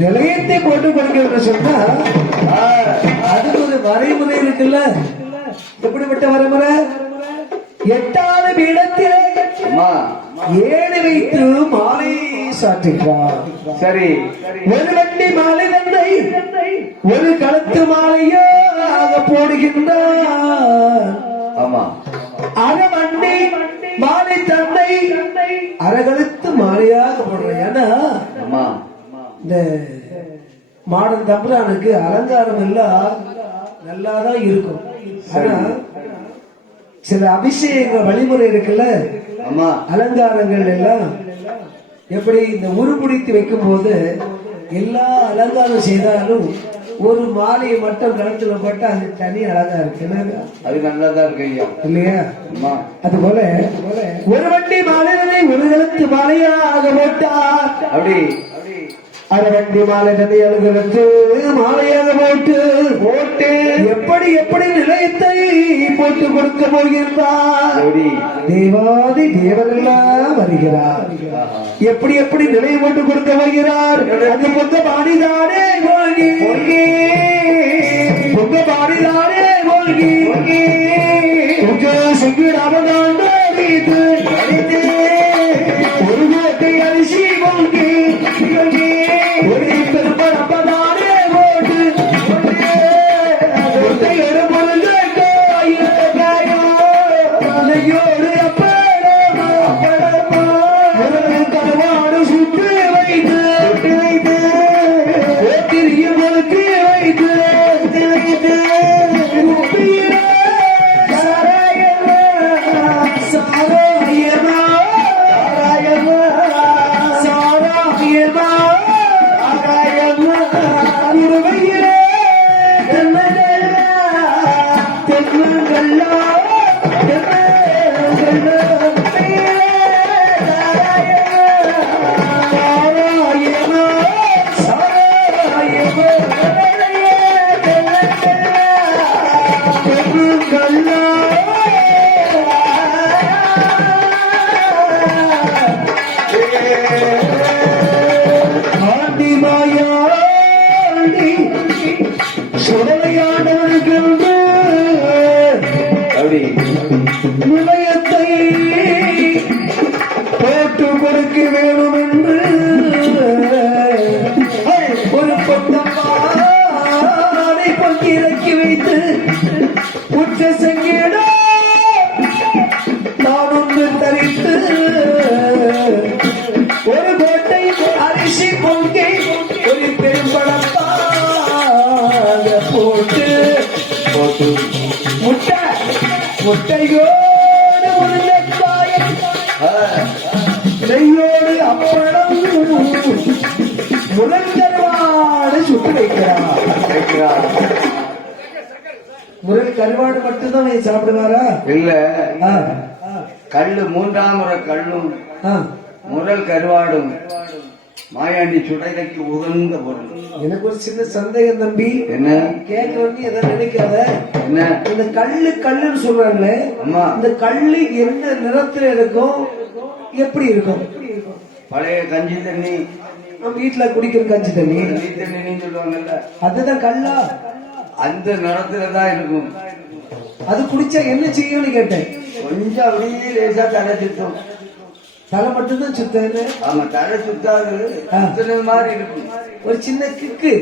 நிலையத்தை போட்டு கொடுக்க சொன்னா அதுக்கு ஒரு வரைமுறை இருக்குல்ல. எப்படிப்பட்ட வரைமுறை? எட்டாத பீடத்திலே ஏழு வைத்து மாலை சாற்றுகிறார். சரி, ஒரு வண்டி மாலை தந்தை ஒரு களத்து மாலையாக போடுகின்றார். ஆமா, அரை வண்டி மாலை தந்தை அரைகழுத்து மாலையாக போடுறேன். ஏன்னா இந்த மாடன் தம்புரானுக்கு அலங்காரம் எல்லாம் நல்லாதான் இருக்கும். ஆனா சில அபிஷேக வழிமுறை இருக்குல்ல, அலங்காரங்கள் எல்லாம் எப்படி இந்த உருப்பிடித்து வைக்கும் போது எல்லா அலங்காரம் செய்தாலும் ஒரு மாலையை மட்டும் கழுத்துல போட்டு அது தனி அழகா இருக்கு. அது நல்லாதான் இருக்கு இல்லையா? அது போல ஒரு வண்டி மாலையை ஒரு கழுத்து மாலையாக போட்டார். அப்படி அரை வண்டி மாலை எழுதுறது மாலையாக போட்டு எப்படி எப்படி நிலையத்தை போட்டு கொடுக்க போகின்றார். தேவாதி தேவரெல்லாம் வருகிறார். எப்படி எப்படி நிலையை போட்டு கொடுக்க போகிறார். அது பொங்க பாடிதானே போகி பொங்க பாடிதானே போகி செங்கிடாமதான் ஒரு கோட்டை அரிசி போகி ஒரு பெரும்பரப்பதானே போட்டு கருவாடு சுட்டு வைத்து ஓட்டிற்கு வைத்து நிலையத்தை போட்டு கொடுக்க வேணும் என்று ஒரு பொன்னம்மானை பொங்கி இறக்கி வைத்து உச்ச சங்கீடா நான் ஒன்று தரித்து ஒரு கோட்டை அரிசி பொங்கி ஒரு பெரும்படப்பாக போட்டு முட்டையோடு முருங்கைக்காயம் நெய்யோடு அப்பளம் முருங்கருவாடு சுட்டு வைக்கிறார். முருகை கருவாடு மட்டும்தான் சாப்பிடுவாரா? இல்ல, கல்லு மூன்றாம் முறை கல்லும் முரல் கருவாடும் மாயாண்டி சுடைலைக்கு உகந்த பொருள். எனக்கு ஒரு சின்ன சந்தேகம் தம்பி. என்ன கேட்கணும் எதை நினைக்காத. என்ன இந்த கல்லுன்னு சொல்றாங்களே, இந்த கல்லு என்ன நிறத்துல இருக்கும், எப்படி இருக்கும்? பழைய கஞ்சி தண்ணி, நம்ம வீட்டுல குடிக்கிற கஞ்சி தண்ணி சொல்லுவாங்கல்ல, அதுதான் கல்லா? அந்த நிறத்துலதான் இருக்கும். அது குடிச்சா என்ன செய்யும்னு கேட்டேன். கொஞ்சம் அப்படியே லேசா தலை சுத்தம். தலை மட்டும்தான் சுத்தாது. ஆமா, தலை சுத்தாது மாதிரி இருக்கும். ஒரு சின்ன கிக்கு